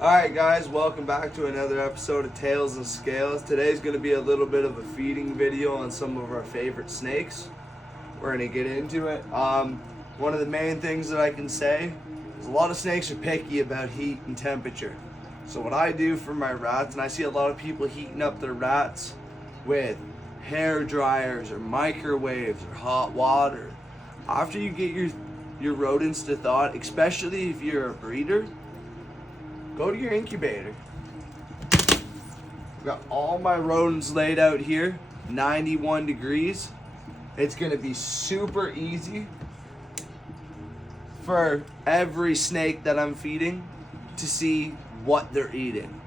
Alright guys, welcome back to another episode of Tails and Scales. Today's going to be a little bit of a feeding video on some of our favorite snakes. We're going to get into it. One of the main things that I can say is a lot of snakes are picky about heat and temperature. So what I do for my rats, and I see a lot of people heating up their rats with hair dryers or microwaves or hot water. After you get your rodents to thaw, especially if you're a breeder, go to your incubator. I've got all my rodents laid out here, 91 degrees. It's gonna be super easy for every snake that I'm feeding to see what they're eating.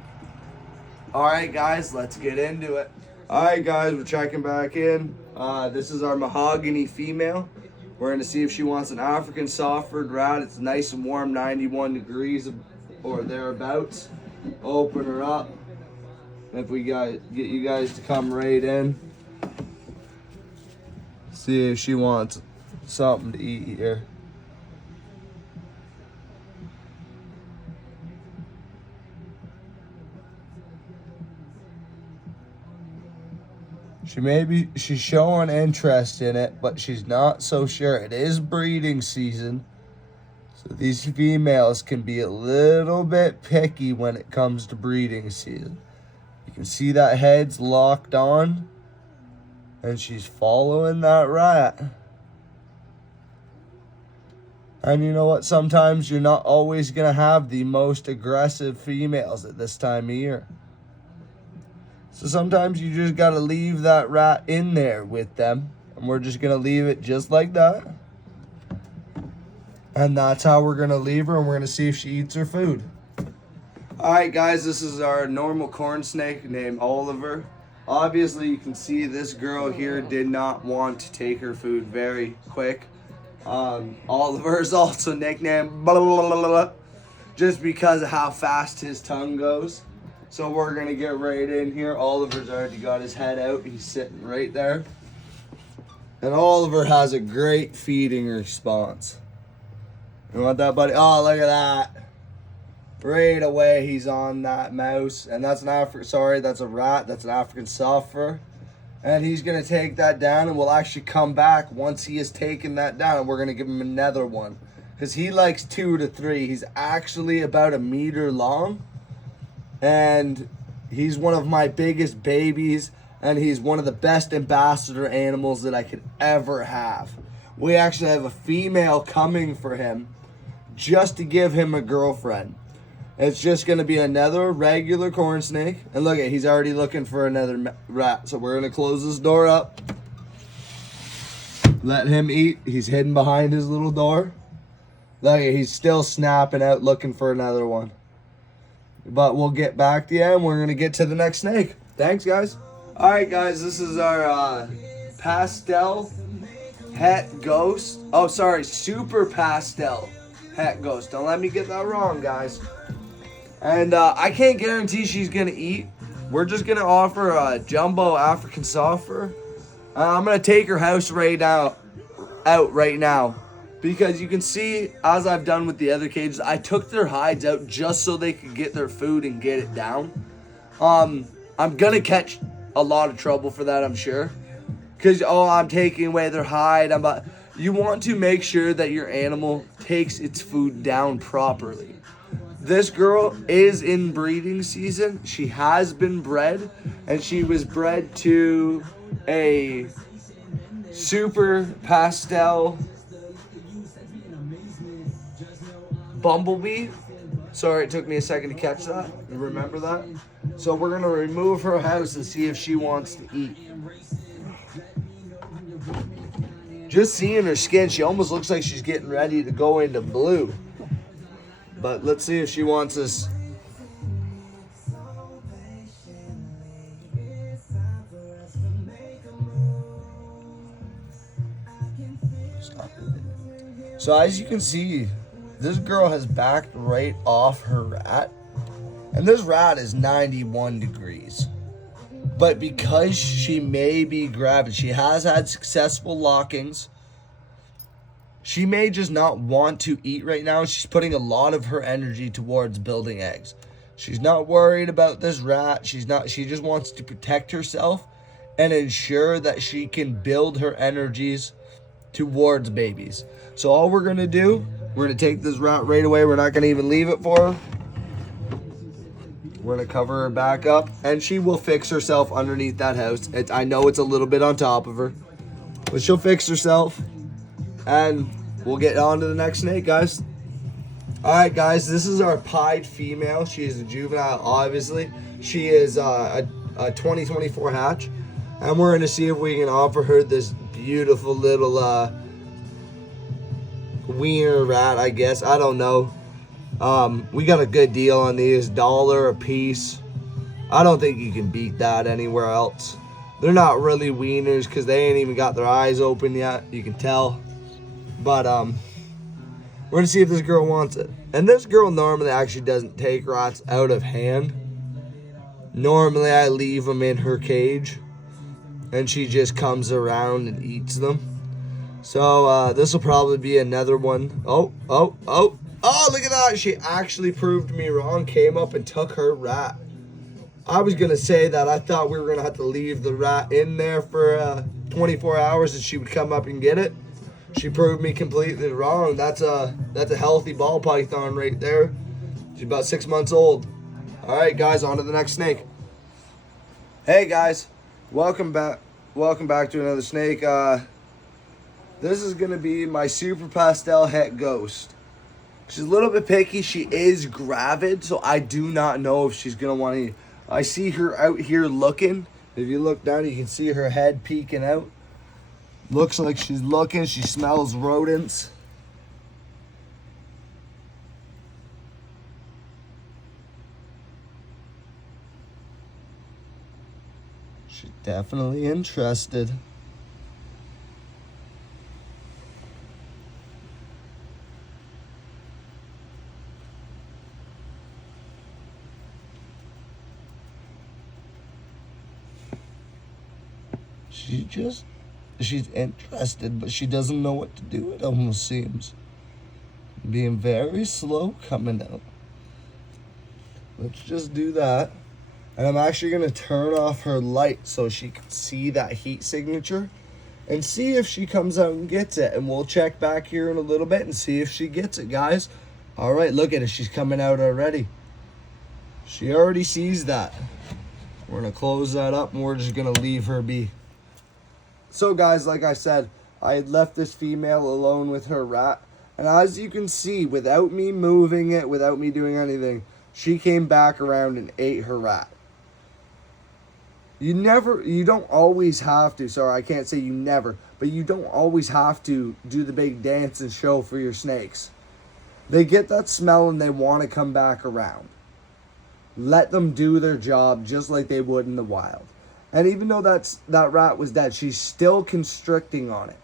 All right, guys, let's get into it. All right, guys, we're checking back in. This is our mahogany female. We're gonna see if she wants an African soft-furred rat. It's nice and warm, 91 degrees or thereabouts. Open her up. If we get you guys to come right in, see if she wants something to eat here. She's showing interest in it, but she's not so sure. It is breeding season. So these females can be a little bit picky when it comes to breeding season. You can see that head's locked on, and she's following that rat. And you know what? Sometimes you're not always going to have the most aggressive females at this time of year. So sometimes you just got to leave that rat in there with them. And we're just going to leave it just like that. And that's how we're going to leave her, and we're going to see if she eats her food. Alright guys, this is our normal corn snake named Oliver. Obviously you can see this girl here did not want to take her food very quick. Oliver is also nicknamed blah, blah, blah, blah, just because of how fast his tongue goes. So we're going to get right in here. Oliver's already got his head out. He's sitting right there. And Oliver has a great feeding response. You want that, buddy? Oh, look at that. Right away, he's on that mouse. And that's that's a rat. That's an African soft fur. And he's going to take that down, and we'll actually come back once he has taken that down. And we're going to give him another one. Because he likes 2 to 3. He's actually about 1 meter long. And he's one of my biggest babies. And he's one of the best ambassador animals that I could ever have. We actually have a female coming for him, just to give him a girlfriend. It's just going to be another regular corn snake. And look at, he's already looking for another rat. So we're going to close this door up. Let him eat. He's hidden behind his little door. Look at, he's still snapping out looking for another one. But we'll get back to you, and we're going to get to the next snake. Thanks, guys. All right, guys, this is our pastel het ghost. Oh, sorry, super pastel het ghost. Don't let me get that wrong, guys. And I can't guarantee she's going to eat. We're just going to offer a jumbo African soft fur. I'm going to take her house out right now. Because you can see, as I've done with the other cages, I took their hides out just so they could get their food and get it down. I'm going to catch a lot of trouble for that, I'm sure. Because, I'm taking away their hide. You want to make sure that your animal takes its food down properly. This girl is in breeding season. She has been bred, and she was bred to a super pastel bumblebee. Sorry, it took me a second to catch that. Remember that? So we're going to remove her house and see if she wants to eat. Just seeing her skin, she almost looks like she's getting ready to go into blue. But let's see if she wants us. So as you can see, this girl has backed right off her rat. And this rat is 91 degrees. But because she may be gravid, she has had successful lockings. She may just not want to eat right now. She's putting a lot of her energy towards building eggs. She's not worried about this rat. She just wants to protect herself and ensure that she can build her energies towards babies. So all we're gonna do, we're gonna take this rat right away. We're not gonna even leave it for her. We're gonna cover her back up, and she will fix herself underneath that house. I know it's a little bit on top of her, but she'll fix herself, and we'll get on to the next snake, guys. All right, guys, this is our pied female. She is a juvenile, obviously. She is a 2024 hatch, and we're gonna see if we can offer her this beautiful little wiener rat, I guess. I don't know. We got a good deal on these, $1 a piece. I don't think you can beat that anywhere else. They're not really wieners because they ain't even got their eyes open yet. You can tell. But we're gonna see if this girl wants it. And this girl normally actually doesn't take rats out of hand. Normally I leave them in her cage, and she just comes around and eats them. So this will probably be another one. Oh, look at that. She actually proved me wrong. Came up and took her rat. I was going to say that I thought we were going to have to leave the rat in there for 24 hours and she would come up and get it. She proved me completely wrong. That's a healthy ball python right there. She's about 6 months old. All right, guys, on to the next snake. Hey, guys. Welcome back to another snake. This is going to be my Super Pastel Het Ghost. She's a little bit picky. She is gravid, so I do not know if she's going to want to eat. I see her out here looking. If you look down, you can see her head peeking out. Looks like she's looking. She smells rodents. She's definitely interested. She's interested, but she doesn't know what to do, it almost seems. Being very slow coming out. Let's just do that. And I'm actually going to turn off her light so she can see that heat signature and see if she comes out and gets it. And we'll check back here in a little bit and see if she gets it, guys. All right, look at it. She's coming out already. She already sees that. We're going to close that up and we're just going to leave her be. So guys, like I said, I had left this female alone with her rat. And as you can see, without me moving it, without me doing anything, she came back around and ate her rat. You don't always have to, sorry, I can't say you never, but you don't always have to do the big dance and show for your snakes. They get that smell and they want to come back around. Let them do their job just like they would in the wild. And even though that rat was dead, she's still constricting on it.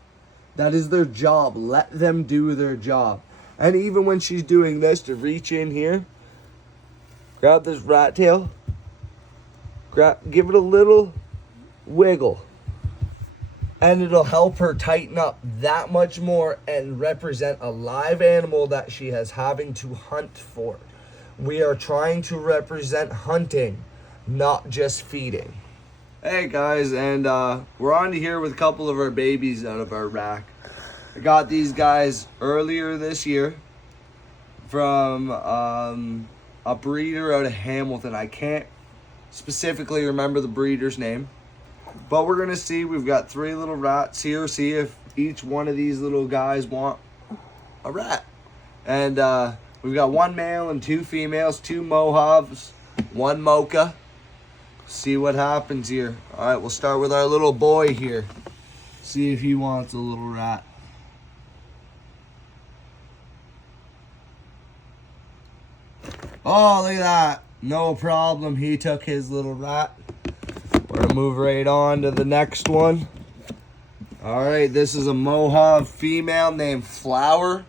That is their job. Let them do their job. And even when she's doing this, to reach in here, grab this rat tail, give it a little wiggle, and it'll help her tighten up that much more and represent a live animal that she is having to hunt for. We are trying to represent hunting, not just feeding. Hey guys, and we're on to here with a couple of our babies out of our rack. I got these guys earlier this year from a breeder out of Hamilton. I can't specifically remember the breeder's name, but we're gonna see. We've got 3 little rats here. See if each one of these little guys want a rat. And we've got 1 male and 2 females, 2 Mohavs, 1 Mocha. See what happens here. All right, we'll start with our little boy here. See if he wants a little rat. Oh, look at that. No problem. He took his little rat. We're going to move right on to the next one. All right, this is a Mohav female named Flower.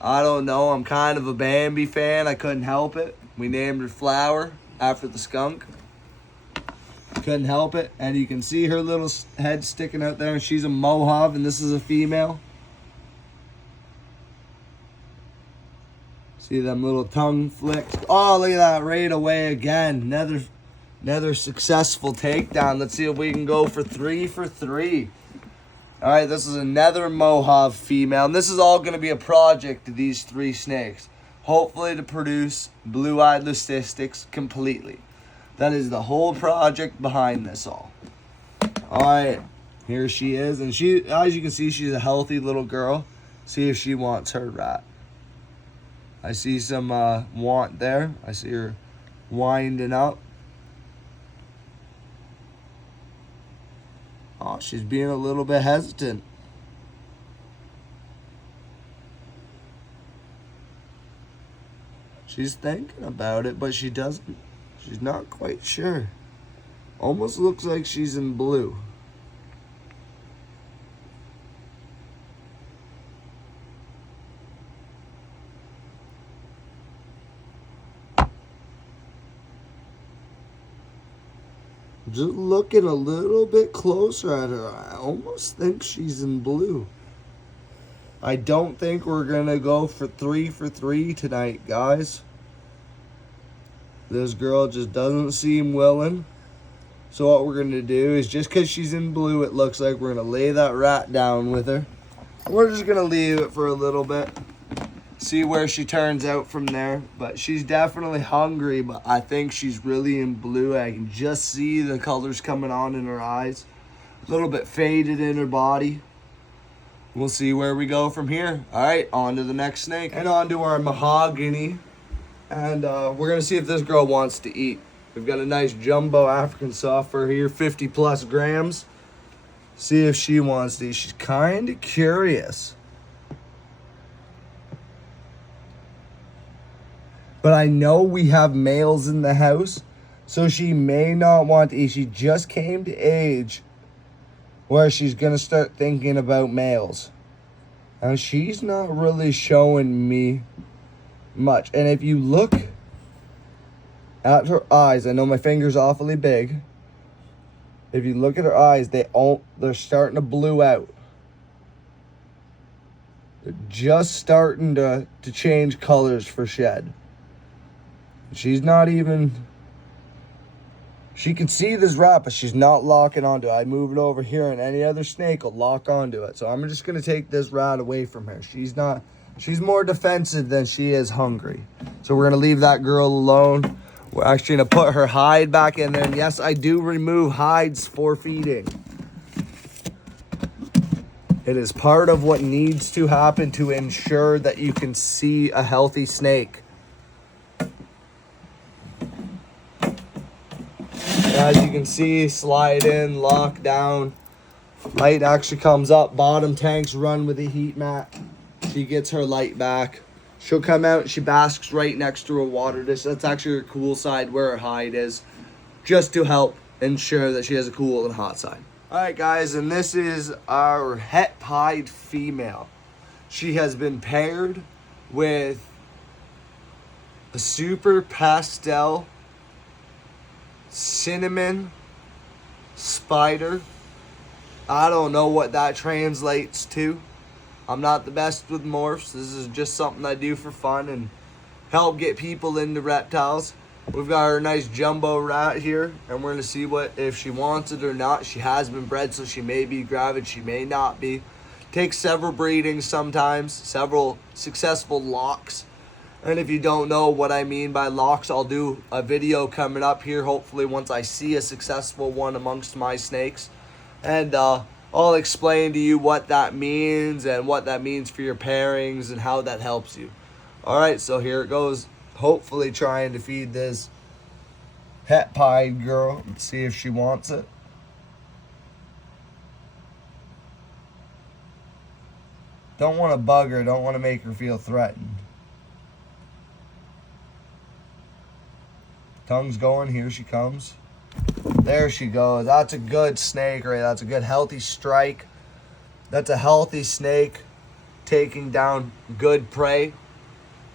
I don't know. I'm kind of a Bambi fan. I couldn't help it. We named her Flower after the skunk. Couldn't help it. And you can see her little head sticking out there. And she's a Mohav, and this is a female. See them little tongue flicks. Oh, look at that, right away again. Another successful takedown. Let's see if we can go for 3 for 3. All right, this is another Mohave female. And this is all going to be a project of these 3 snakes. Hopefully to produce blue-eyed leucistics completely. That is the whole project behind this all. All right, here she is. And she, as you can see, she's a healthy little girl. See if she wants her rat. I see some want there. I see her winding up. Oh, she's being a little bit hesitant. She's thinking about it, but she doesn't. She's not quite sure. Almost looks like she's in blue. Just looking a little bit closer at her, I almost think she's in blue. I don't think we're going to go for 3 for 3 tonight, guys. This girl just doesn't seem willing. So what we're going to do is, just because she's in blue, it looks like we're going to lay that rat down with her. We're just going to leave it for a little bit. See where she turns out from there. But she's definitely hungry, but I think she's really in blue. I can just see the colors coming on in her eyes. A little bit faded in her body. We'll see where we go from here. All right, on to the next snake. And on to our mahogany. And we're going to see if this girl wants to eat. We've got a nice jumbo African soft fur here, 50 plus grams. See if she wants to eat. She's kind of curious. But I know we have males in the house, so she may not want to eat. She just came to age where she's going to start thinking about males. And she's not really showing me much. And if you look at her eyes, I know my finger's awfully big. If you look at her eyes, they're starting to blue out. They're just starting to change colors for shed. She's not even... She can see this rat, but she's not locking onto it. I move it over here, and any other snake will lock onto it. So I'm just going to take this rat away from her. She's more defensive than she is hungry. So we're going to leave that girl alone. We're actually going to put her hide back in there. And yes, I do remove hides for feeding. It is part of what needs to happen to ensure that you can see a healthy snake. As you can see, slide in, lock down. Light actually comes up. Bottom tanks run with a heat mat. She gets her light back. She'll come out. She basks right next to her water dish. That's actually her cool side where her hide is, just to help ensure that she has a cool and hot side. All right, guys, and this is our het pied female. She has been paired with a super pastel cinnamon spider. I don't know what that translates to. I'm not the best with morphs. This is just something I do for fun and help get people into reptiles. We've got our nice jumbo rat here, and we're going to see if she wants it or not. She has been bred, so she may be gravid, she may not be. Takes several breedings sometimes, several successful locks. And if you don't know what I mean by locks, I'll do a video coming up here, hopefully once I see a successful one amongst my snakes. And I'll explain to you what that means and what that means for your pairings and how that helps you. All right, so here it goes. Hopefully trying to feed this het pied girl and see if she wants it. Don't want to bug her, don't want to make her feel threatened. Tongue's going, here she comes. There she goes. That's a good snake, right? That's a good healthy strike. That's a healthy snake taking down good prey.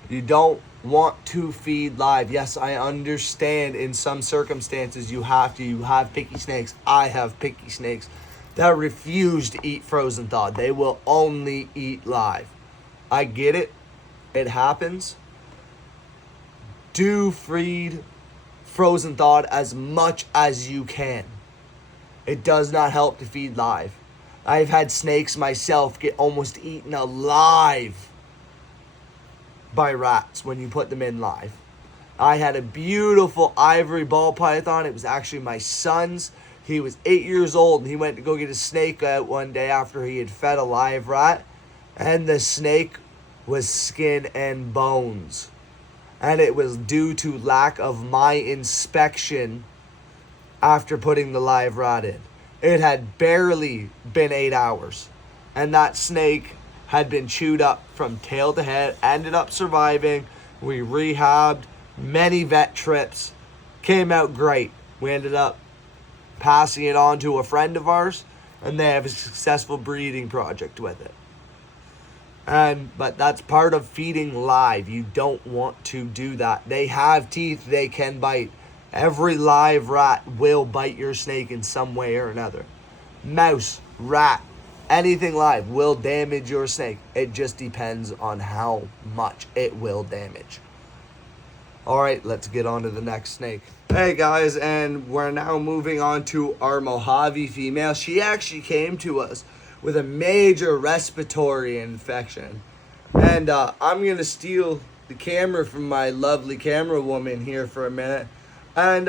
You don't want to feed live. Yes, I understand in some circumstances you have to. You have picky snakes. I have picky snakes that refuse to eat frozen thawed. They will only eat live. I get it. It happens. do feed frozen thawed as much as you can. It does not help to feed live. I've had snakes myself get almost eaten alive by rats when you put them in live. I had a beautiful ivory ball python. It was actually my son's. He was 8 years old, and he went to go get a snake out one day after he had fed a live rat, and the snake was skin and bones. And it was due to lack of my inspection after putting the live rat in. It had barely been 8 hours, and that snake had been chewed up from tail to head, ended up surviving. We rehabbed, many vet trips, came out great. We ended up passing it on to a friend of ours, and they have a successful breeding project with it. But that's part of feeding live. You don't want to do that. They have teeth, they can bite. Every live rat will bite your snake in some way or another. Mouse, rat, anything live will damage your snake. It just depends on how much it will damage. Alright, let's get on to the next snake. Hey guys, and we're now moving on to our Mojave female. She actually came to us with a major respiratory infection. And I'm going to steal the camera from my lovely camera woman here for a minute and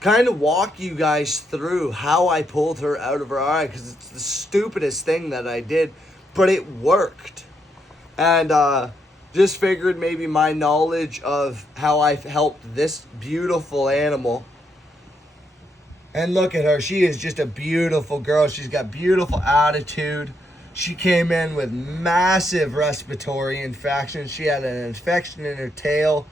kind of walk you guys through how I pulled her out of her eye, because it's the stupidest thing that I did, but it worked. And just figured maybe my knowledge of how I've helped this beautiful animal. And look at her. She is just a beautiful girl. She's got beautiful attitude. She came in with massive respiratory infection. She had an infection in her tail.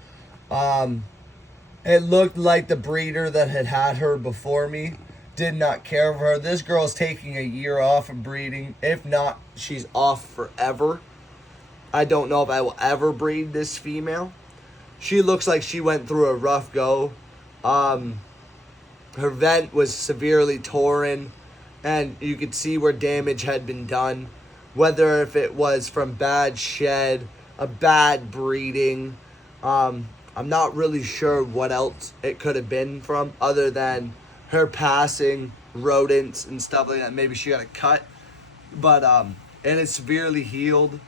It looked like the breeder that had her before me did not care for her. This girl's taking a year off of breeding. If not, she's off forever. I don't know if I will ever breed this female. She looks like she went through a rough go. Her vent was severely torn, and you could see where damage had been done. Whether if it was from bad shed, a bad breeding, I'm not really sure what else it could have been from, other than her passing rodents and stuff like that. Maybe she got a cut, but and it's severely healed.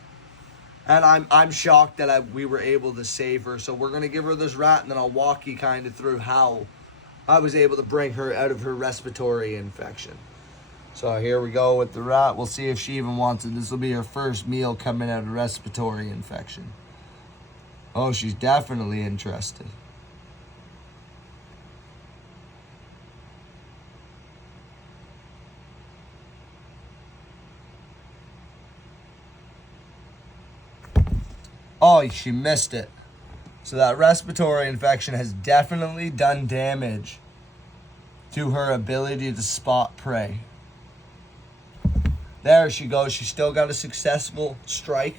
And I'm shocked that we were able to save her. So we're gonna give her this rat, and then I'll walk you kind of through how I was able to bring her out of her respiratory infection. So here we go with the rat. We'll see if she even wants it. This will be her first meal coming out of respiratory infection. Oh, she's definitely interested. Oh, she missed it. So that respiratory infection has definitely done damage to her ability to spot prey. There she goes. She still got a successful strike.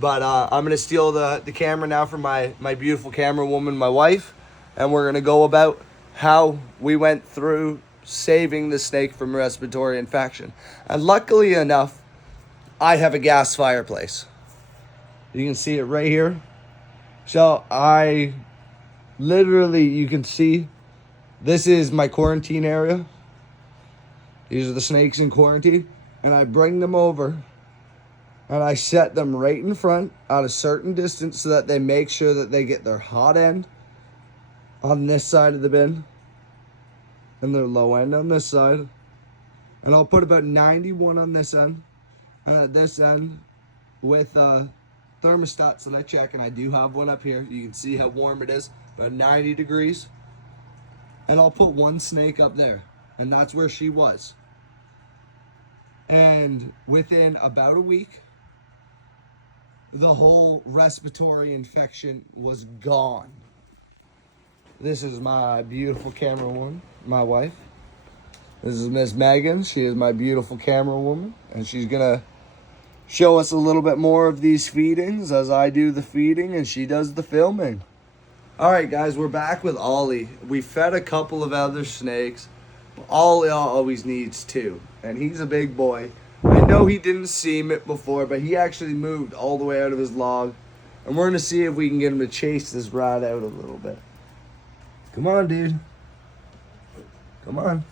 But I'm going to steal the camera now from my beautiful camera woman, my wife. And we're going to go about how we went through saving the snake from respiratory infection. And luckily enough, I have a gas fireplace. You can see it right here. So I literally, you can see, this is my quarantine area. These are the snakes in quarantine. And I bring them over and I set them right in front at a certain distance so that they make sure that they get their hot end on this side of the bin and their low end on this side. And I'll put about 91 on this end, and at this end with thermostats that I check, and I do have one up here. You can see how warm it is, about 90 degrees. And I'll put one snake up there, and that's where she was. And within about a week, the whole respiratory infection was gone. This is my beautiful camera woman, my wife. This is Miss Megan. She is my beautiful camera woman, and she's gonna show us a little bit more of these feedings as I do the feeding and she does the filming. All right, guys, we're back with Ollie. We fed a couple of other snakes. But Ollie always needs two, and he's a big boy. I know he didn't seem it before, but he actually moved all the way out of his log And we're gonna see if we can get him to chase this rat out a little bit. Come on, dude. Come on.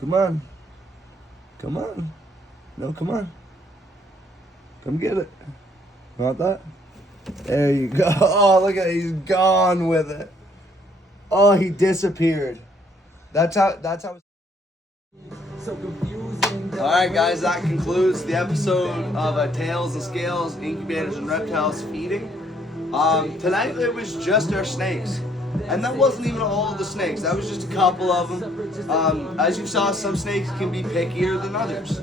Come on. Come on. No, come on. Come get it. Want that? There you go. Oh, look at it. He's gone with it. Oh, he disappeared. That's how. Alright guys, that concludes the episode of Tails and Scales, Incubators and Reptiles Feeding. Tonight it was just our snakes. And that wasn't even all of the snakes, that was just a couple of them. As you saw, some snakes can be pickier than others.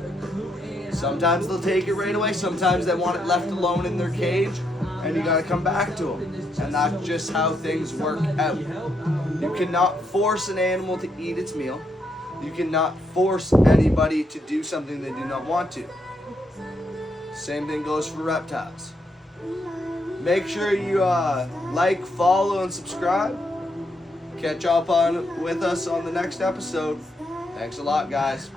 Sometimes they'll take it right away, sometimes they want it left alone in their cage, and you gotta come back to them. And that's just how things work out. You cannot force an animal to eat its meal. You cannot force anybody to do something they do not want to. Same thing goes for reptiles. Make sure you like, follow, and subscribe. Catch up with us on the next episode. Thanks a lot, guys.